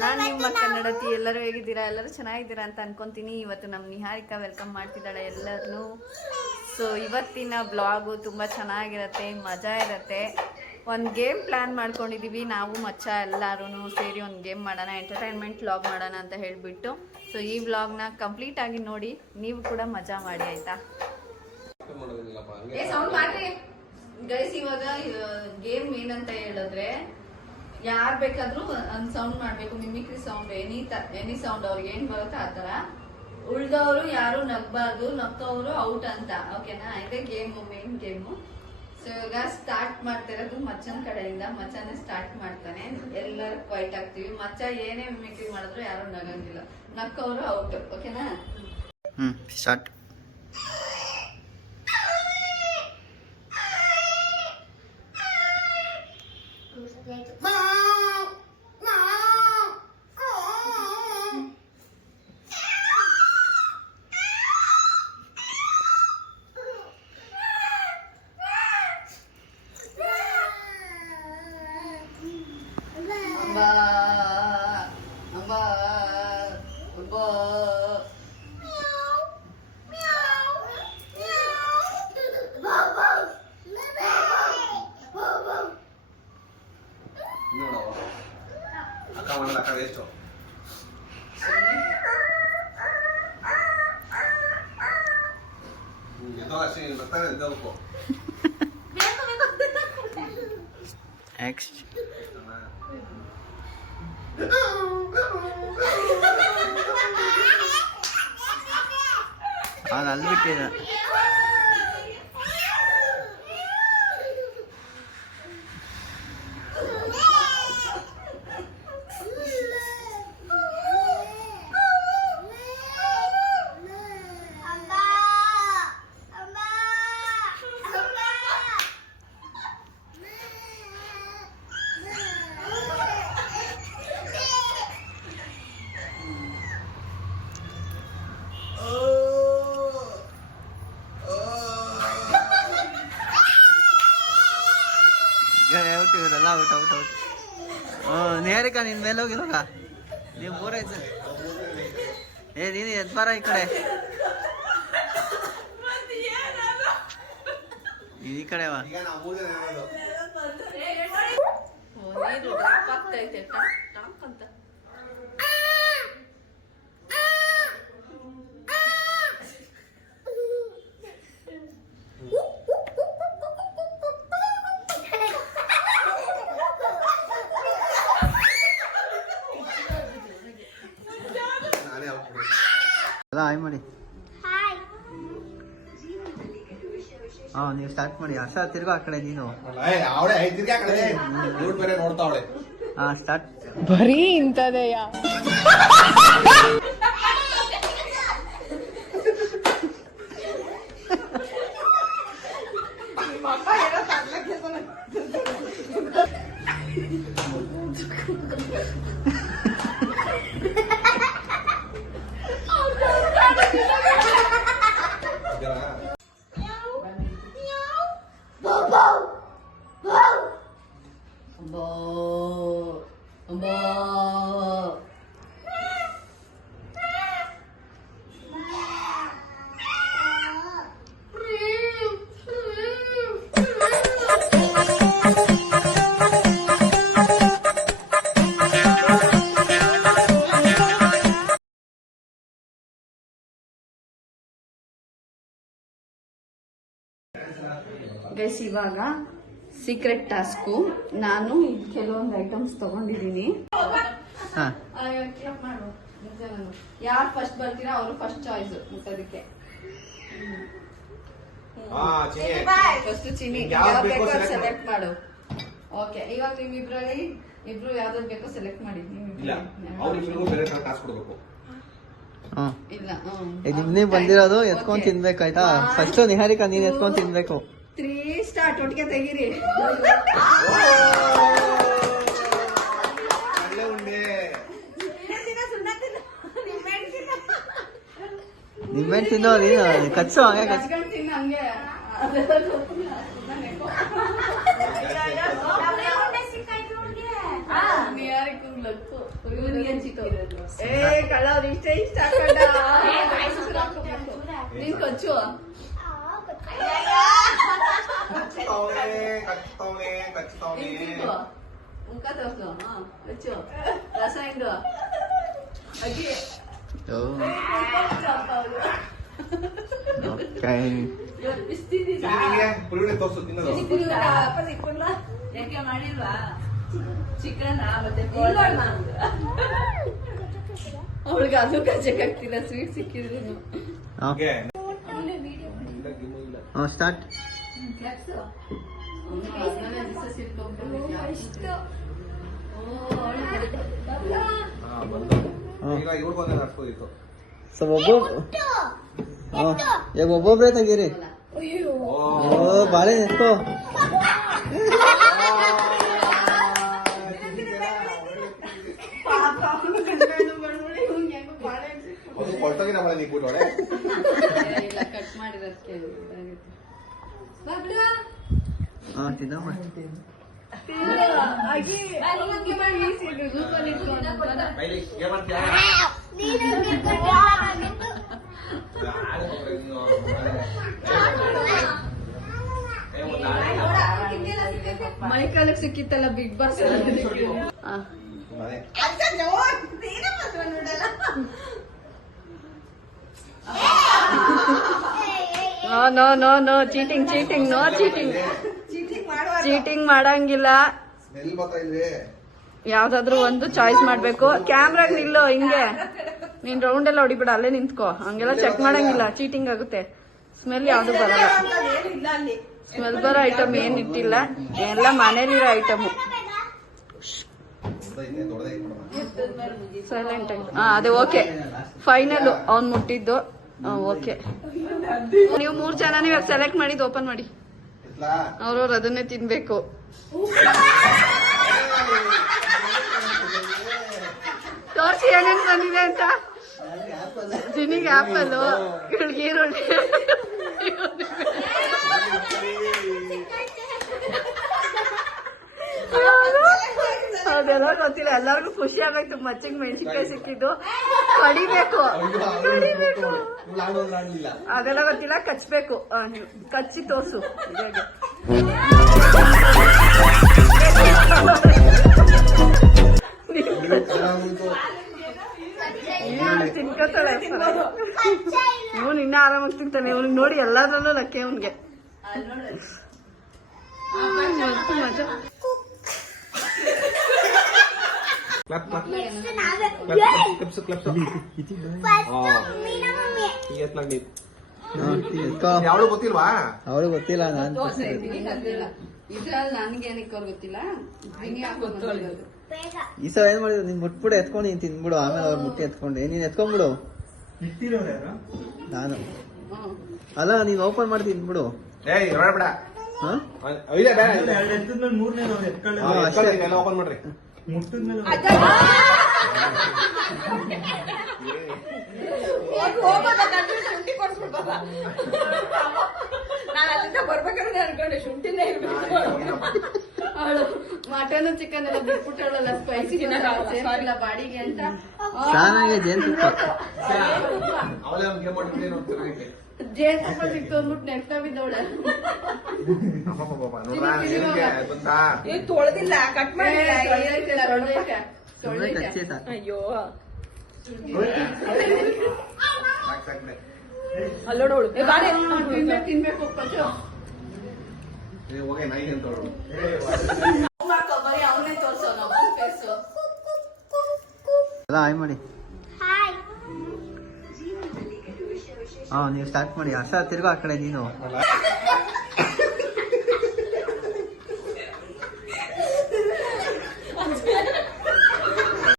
ನಾನು ನಿಮ್ಮ ಕನ್ನಡತಿ. ಎಲ್ಲರೂ ಹೇಗಿದ್ದೀರಾ? ಎಲ್ಲರೂ ಚೆನ್ನಾಗಿದ್ದೀರಾ ಅಂತ ಅನ್ಕೊಂತೀನಿ. ಇವತ್ತು ನಮ್ಮ ನಿಹಾರಿಕಾ ವೆಲ್ಕಮ್ ಮಾಡ್ತಿದ್ದಾಳೆ ಎಲ್ಲರನ್ನೂ. ಸೊ ಇವತ್ತಿನ ಬ್ಲಾಗು ತುಂಬ ಚೆನ್ನಾಗಿರುತ್ತೆ, ಮಜಾ ಇರುತ್ತೆ. ಒಂದು ಗೇಮ್ ಪ್ಲ್ಯಾನ್ ಮಾಡ್ಕೊಂಡಿದ್ದೀವಿ ನಾವು ಮಚ್ಚ ಎಲ್ಲರೂ ಸೇರಿ ಒಂದು ಗೇಮ್ ಮಾಡೋಣ, ಎಂಟರ್ಟೈನ್ಮೆಂಟ್ ವ್ಲಾಗ್ ಮಾಡೋಣ ಅಂತ ಹೇಳಿಬಿಟ್ಟು. ಸೊ ಈ ವ್ಲಾಗ್ನ ಕಂಪ್ಲೀಟಾಗಿ ನೋಡಿ, ನೀವು ಕೂಡ ಮಜಾ ಮಾಡಿ ಆಯಿತಾ? ಸೌಂಡ್ ಮಾಡ್ರಿ ಗೈಸ್. ಇವಾಗ ಗೇಮ್ ಏನಂತ ಹೇಳಿದ್ರೆ, ಯಾರು ಬೇಕಾದ್ರೂ ಒಂದು ಸೌಂಡ್ ಮಾಡಬೇಕು, ಮಿಮಿಕ್ರಿ ಸೌಂಡ್, ಎನಿ ಸೌಂಡ್ ಅವ್ರಿಗೆ ಏನು ಬರುತ್ತೆ ಆ ಥರ. ಉಳ್ದವರು ಯಾರು ನಗ್ಬಾರ್ದು, ನಗ್ತವರು ಔಟ್ ಅಂತ. ಓಕೆನಾ? ಇದೇ ಗೇಮು, ಮೇನ್ ಗೇಮು. ಸೊ ಇವಾಗ ಸ್ಟಾರ್ಟ್ ಮಾಡ್ತಿರೋದು ಮಚ್ಚನ ಕಡೆಯಿಂದ. ಮಚ್ಚನೇ ಸ್ಟಾರ್ಟ್ ಮಾಡ್ತಾನೆ, ಎಲ್ಲರೂ ಕ್ವೈಟ್ ಆಗ್ತೀವಿ. ಮಚ್ಚ ಏನೇ ಮಿಮಿಕ್ರಿ ಮಾಡಿದ್ರು ಯಾರು ನಗಂಗಿಲ್ಲ, ನಕ್ಕವರು ಔಟ್. ಓಕೆನಾ? ಸ್ಟಾರ್ಟ್. Next. ಅಲ್ಲಿ ಬಿಟ್ಟಿದ. ಔಟ್. ನಿಹಾರಿಕಾ ನಿನ್ ಮೇಲೆ ಹೋಗಿರೋಗ ನೀವು ಮೂರೈದು. ನೀನು ಎದ್ ಬಾರ ಈ ಕಡೆ, ನೀನು ಈ ಕಡೆ ಬಾ. ಹಾಯ್ ಮಾಡಿ. ನೀವು ಸ್ಟಾರ್ಟ್ ಮಾಡಿ. ಹರ್ಷ ತಿರ್ಗೋ ಆ ಕಡೆ, ನೀನು ಸ್ಟಾರ್ಟ್. ಬರೀ ಇಂಥದೆಯ ಗೈಸ್. ಇವಾಗ ಸೀಕ್ರೆಟ್ ಟಾಸ್ಕು. ನಾನು ಕೆಲವೊಂದು ಐಟಮ್ಸ್ ತಗೊಂಡಿದ್ದೀನಿ. ಯಾರು ಫಸ್ಟ್ ಬರ್ತೀರಾ ಅವರು ಫಸ್ಟ್ ಚಾಯ್ಸ್ ಮುಟ್ಟೋದಕ್ಕೆ. ಫಸ್ಟ್ ಚಿನಿ ಯಾವ್ದು ಬೇಕೋ ಸೆಲೆಕ್ಟ್ ಮಾಡು. ಓಕೆ, ಇವಾಗ ನಿಮ್ಮಿಬ್ರಲ್ಲಿ ಇಬ್ರು ಯಾವ್ದು ಬೇಕೋ ಸೆಲೆಕ್ಟ್ ಮಾಡಿ. ನಿಮ್ನೇ ಬಂದಿರೋದು ಎತ್ಕೊಂಡ್ ತಿನ್ಬೇಕಾಯ್ತಾ? ಫಸ್ಟ್ ನಿಹಾರಿಕಾ ನೀನ್ ಎತ್ಕೊಂಡ್ ತಿನ್ಬೇಕು. 3 ಸ್ಟಾರ್ಟ್. ಒಟ್ಟಿಗೆ ತೆಗೀರಿ. ನಿಮ್ಮೆಣ್ ತಿನ್ನೋ, ನೀನು ಕಚ್ಚು ಹಂಗೆ ತಿನ್ನ ಹಂಗೆ. ಕಳ್ಳ ಅವ್ರು ಇಷ್ಟ ಹಾಕೊಂಡ ನೀನ್ ಕೊಚ್ಚು ಮುಖ ತೋರ್ಸು ಕೊಚ್ಚು ರಸ ಹಿಂಡು ಅಜ್ಜಿ ಯಾಕೆ ಮಾಡಿಲ್ವಾ ಚಿಕನ್ ಮತ್ತೆ ಅವಳಿಗೆ ಅದು ಕಚ್ಚಕ್ಕಾಗ್ತಿಲ್ಲ ಸ್ವೀಟ್ ಸಿಕ್ಕಿದ್ರು ಸ್ಟಾರ್ಟ್. ಸೊ ಈಗ ಒಬ್ಬೊಬ್ರೆ ತೆಗೀರಿ. ಬಾಳೆ ಎತ್ಕೋ. ಕಟ್ ಮಾಡಿರೋದಕ್ಕೆ ತಿನ್ನಮ್ಮ. ಮಳೆಕಾಲಕ್ಕೆ ಸಿಕ್ಕಿತ್ತಲ್ಲ Bigg Boss. No no no cheating cheating no cheating cheating ಮಾಡಂಗಿಲ್ಲ. ಯಾವ್ದಾದ್ರು ಒಂದು ಚಾಯ್ಸ್ ಮಾಡ್ಬೇಕು. ಕ್ಯಾಮ್ರಾಗ್ ನಿಲ್ಲು ಹಿಂಗೆ. ನೀನ್ ರೌಂಡ್ ಎಲ್ಲ ಹೊಡಿಬೇಡ, ಅಲ್ಲೇ ನಿಂತ್ಕೋ. ಹಂಗೆಲ್ಲ ಚೆಕ್ ಮಾಡಂಗಿಲ್ಲ, ಚೀಟಿಂಗ್ ಆಗುತ್ತೆ. ಸ್ಮೆಲ್ ಯಾವ್ದು ಬರಲ್ಲ. ಸ್ಮೆಲ್ ಬರೋ ಐಟಮ್ ಏನ್ ಇಟ್ಟಿಲ್ಲ, ಎಲ್ಲ ಮನೇಲಿರೋ ಐಟಮು. ಸೈಲೆಂಟ್ ಆಗಿ ಅದೇ ಓಕೆ ಫೈನಲ್. ಅವ್ನ್ ಮುಟ್ಟಿದ್ದು ಓಕೆ. ನೀವು 3 ಜನ ಇವಾಗ ಸೆಲೆಕ್ಟ್ ಮಾಡಿದ್ದು ಓಪನ್ ಮಾಡಿ. ಅವ್ರವ್ರು ಅದನ್ನೇ ತಿನ್ಬೇಕು. ತೋರ್ಸಿ ಏನೇನ್ ಬಂದಿದೆ ಅಂತ. ಜಿನಿಗೆ ಆಪಲ್, ಇವಳಿಗೆ ಈರುಳ್ಳಿ, ಅದೆಲ್ಲ ಗೊತ್ತಿಲ್ಲ. ಎಲ್ಲರಿಗೂ ಖುಷಿ ಆಗ್ಬೇಕು. ಮಚ್ಚಿಗೆ ಮೆಣಸಿನ್ಕಾಯಿ ಸಿಕ್ಕಿದ್ದು ಕಡಿಬೇಕು. ಅದೆಲ್ಲ ಗೊತ್ತಿಲ್ಲ, ಕಚ್ಬೇಕು. ನೀವು ಕಚ್ಚಿ ತೋರ್ಸು. ತಿನ್ಕೋತಾಳೆ. ಇವನು ಇನ್ನ ಆರಾಮಾಗಿ ತಿಂತಾನೆ. ಇವ್ನಿಗೆ ನೋಡಿ ಎಲ್ಲಾದ್ರಲ್ಲೂ ಲಕ್ಕೆ ಅವನ್ಗೆ. ಮಜಾ. ಯಾವ್ದು ಗೊತ್ತಿಲ್ವಾ? ಅವಳು ಗೊತ್ತಿಲ್ಲ. ನಾನು ಇದ್ರಲ್ಲಿ ನನ್ಗೇನಕ್ಕೆ ಅವ್ರು ಗೊತ್ತಿಲ್ಲ. ಈ ಸಲ ಏನ್ ಮಾಡಿದ್ರು, ನೀನ್ ಮುಟ್ಬಿಡು, ಎತ್ಕೊಂಡು ನೀನ್ ತಿನ್ಬಿಡು. ಆಮೇಲೆ ಅವ್ರು ಮುಟ್ಟಿ ಎತ್ಕೊಂಡು ನೀನ್ ಎತ್ಕೊಂಡ್ಬಿಡು. ನಾನು ಅಲ್ಲ, ನೀನ್ ಓಪನ್ ಮಾಡಿ ತಿನ್ಬಿಡು. ಓಪನ್ ಮಾಡ್ರಿ. ಅವಳು ಮಟನ್ ಚಿಕನ್ ಎಲ್ಲ ಬಿಟ್ಬಿಟ್ಟವಳಲ್ಲ, ಸ್ಪೈಸಿ ಇಲ್ಲ ಬಾಡಿಗೆ ಅಂತ. ಚೆನ್ನಾಗಿ ಜೇನುತುಪ್ಪ ಜೇನುತುಪ್ಪ ಸಿಕ್ತು ಅಂದ್ಬಿಟ್ಟು ನೆಕ್ಸ್ಟ್ ಬಿದ್ದವಳೆ. ತೊಳೆದಿಲ್ಲ, ಕಟ್ ಮಾಡಿ. ಅಯ್ಯೋ ಅಲ್ಲೋಡೋಳು ತಿನ್ಬೇಕು. ಬರೀ ಅವನೇ ತೋರ್ಸೋ ನಾವು ಫೇಸು. ಎಲ್ಲ ಆಯ್ ಮಾಡಿ. ನೀವು ಸ್ಟಾರ್ಟ್ ಮಾಡಿ. ಹರ್ಷ ತಿರ್ಗೋ ಆ ಕಡೆ ನೀನು.